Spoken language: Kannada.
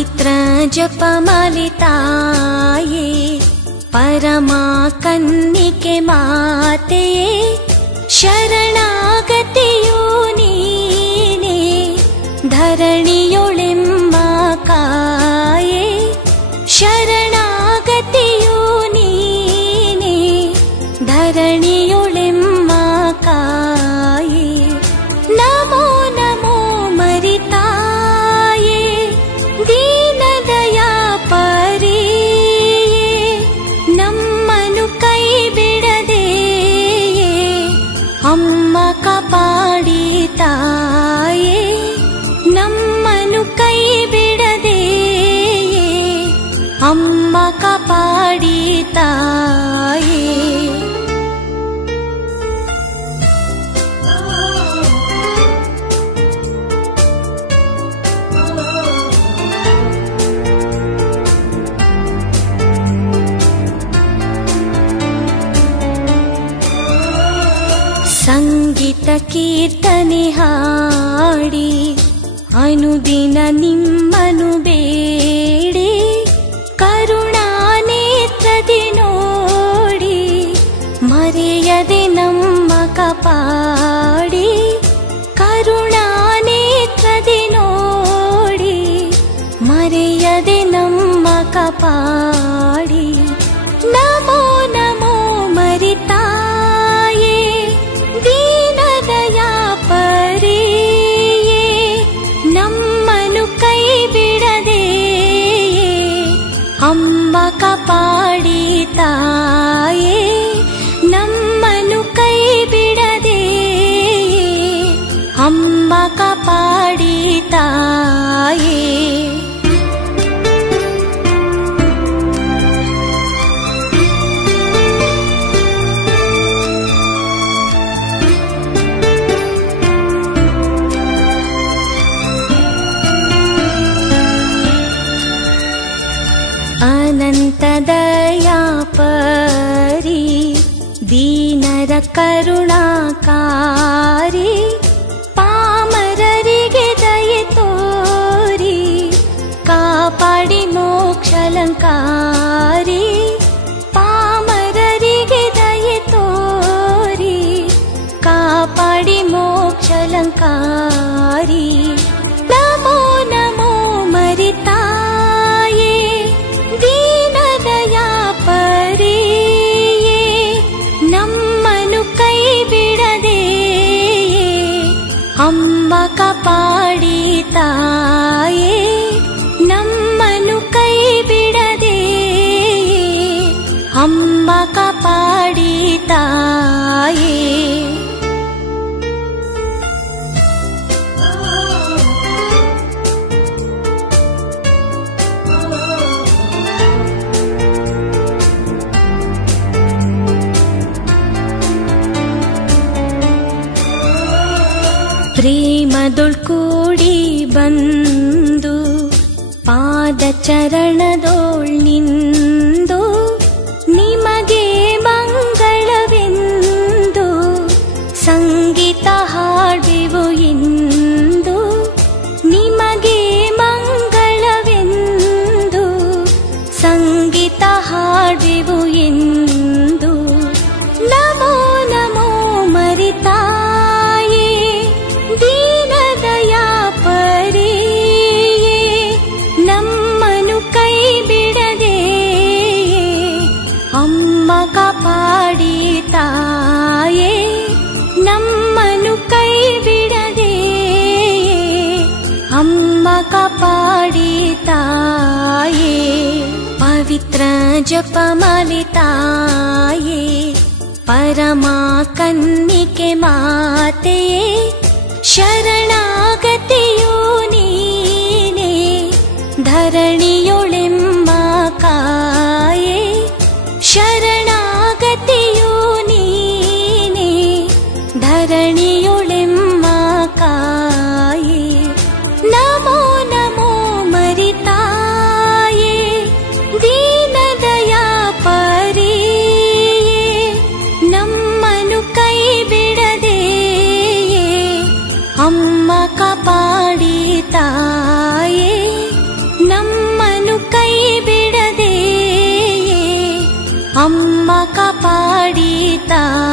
ಪವಿತ್ರ ಜಪಮಾಲೆ ತಾಯೇ ಪರಮಾ ಕನ್ನಿಕೆ ಮಾತೆಯೇ ಶರಣಾಗತಿಯು ನೀನೇ ಧರಣಿಯೊಳೆಮ್ಮ ಕಾಯೇ ಶರಣಾಗತಿಯು ನೀನೇ ಧರಣಿಯೊಳೆಮ್ಮ ಕಾಯೇ ನಮೋ ನಮೋ ಮರಿತಾಯೇ ದೀನದಯಾ ಪರಿಯೇ ನಮ್ಮನು ಕೈ ಬಿಡದೆಯೇ ಅಮ್ಮ ಕಾಪಾಡಿ ತಾಯೇ ನಮ್ಮನು ಕೈ ಬಿಡದೆಯೇ ಅಮ್ಮ ಕಾಪಾಡಿ ತಾಯೇ ಸಂಗೀತ ಕೀರ್ತನೆ ಹಾಡಿ ಅನುದಿನ ನಿಮ್ಮನು ಬೇಡಿ ಕರುಣಾ ನೇತ್ರದಿ ನೋಡಿ ಮರೆಯದೆ ನಮ್ಮ ಕಾಪಾಡಿ ಕರುಣಾ ನೇತ್ರದಿ ನೋಡಿ ಮರೆಯದೆ ನಮ್ಮ ಕಾಪಾಡಿ ನಮೋ ನಮೋ ಮರಿತಾಯೇ ದೀನದಯಾ ಪರಿಯೇ ನಮ್ಮನು ಕೈ ಬಿಡದೆಯೇ ಅಮ್ಮ ಕಾಪಾಡಿ ತಾಯೇ ನಮ್ಮನು ಕೈ ಬಿಡದೆಯೇ ಅಮ್ಮ ಕಾಪಾಡಿ ತಾಯೇ ಅನಂತ ದಯಾ ಪರಿ ದೀನರ ಕರುಣಾಕಾರಿ ಪಾಮರರಿಗೆ ದಯೆ ತೋರಿ ಕಾಪಾಡಿ ಮೋಕ್ಷಲಂಕಾರಿ ಪಾಮರರಿಗೆ ದಯೆ ತೋರಿ ಕಾಪಾಡಿ ಮೋಕ್ಷಲಂಕಾರಿ ನಮೋ ನಮೋ ಮರಿತಾಯೇ ದೀನದಯಾ ಪರಿಯೇ ನಮ್ಮನು ಕೈ ಬಿಡದೆಯೇ ಅಮ್ಮ ಕಾಪಾಡಿ ತಾಯೇ ನಮ್ಮನು ಕೈ ಬಿಡದೆಯೇ ಅಮ್ಮ ಕಾಪಾಡಿ ತಾಯೇ ಪ್ರೇಮದೊಳ್ ಕೂಡಿ ಬಂದು ಪಾದ ಚರಣದೊಳ್ ನಿಂದು ನಿಮಗೆ ಮಂಗಳವೆಂದು ಸಂಗೀತ ಹಾಡುವೆವು ಇಂದು ನಿಮಗೆ ಮಂಗಳವೆಂದು ಸಂಗೀತ ಹಾಡುವೆವು ಎಂದು ನಮೋ ನಮೋ ಮರಿತಾಯೇ ದೀನದಯಾ ಪರಿಯೇ ನಮ್ಮನು ಕೈ ಬಿಡದೆಯೇ ಅಮ್ಮ ಕಾಪಾಡಿ ತಾಯೇ ನಮ್ಮನು ಕೈ ಬಿಡದೆಯೇ ಅಮ್ಮ ಕಾಪಾಡಿ ತಾಯೇ ಪವಿತ್ರ ಜಪಮಾಲೆ ತಾಯೇ ಪರಮಾ ಕನ್ನಿಕೆ ಮಾತೆಯೇ ಶರಣಾಗತಿಯು ನೀನೇ ಧರಣಿಯೊಳೆಮ್ಮ ಕಾಯೇ ಶರಣಾಗತಿಯು ನೀನೇ ಧರಣಿಯೊಳೆಮ್ಮ ಕಾಯೇ ನಮೋ ನಮೋ ಮರಿತಾಯೇ ದೀನದಯಾ ಪರಿಯೇ ನಮ್ಮನು ಕೈ ಬಿಡದೆಯೇ ಅಮ್ಮ ಕಾಪಾಡಿ ತಾಯೇ ನಮ್ಮ ತಾಯಿ